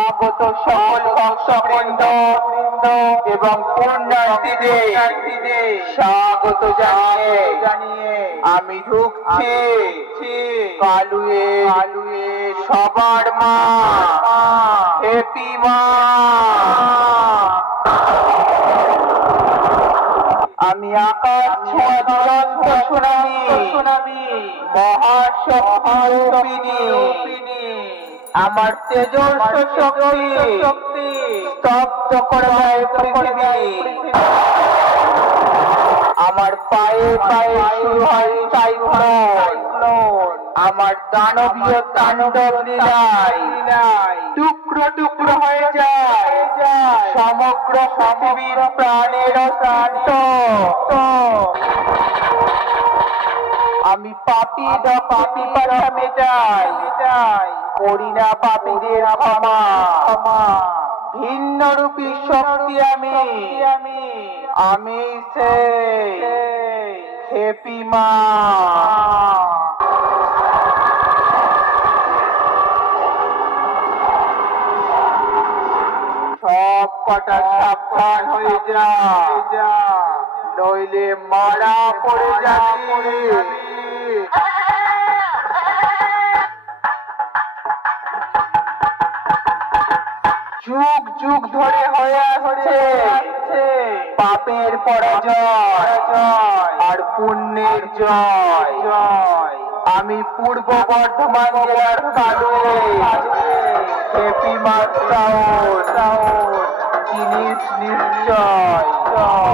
আগত সকল ভক্তবৃন্দ এবং পুণ্যার্থীদের স্বাগত জানিয়ে আমি ঢুকছি কালুয়ে সবার মা হ্যাপি মা। আমার শক্তি আমার পায়ে পায়ে আমার দানবীয় টুকরো টুকরো হয়ে যায়। সমগ্র পৃথিবীর প্রাণের শান্ত আমি পাপি দা পাপি পাঠা মেটাই করি না পাপীদের ক্ষমা। ভিন্ন রূপী শক্তি আমি। আমি। আমি সে হেপি মা। সব কটা সাবধান হয়ে যা। নইলে মারা পড়ে যাবি। যুগ যুগ ধরে হয়ে আসছে। পাপের পরাজয় আর পুণ্যের জয়। জয় আমি পূর্ব বর্ধমান জেলার কালু। হ্যাপি মাস্টার জিনিস নিশ্চয়।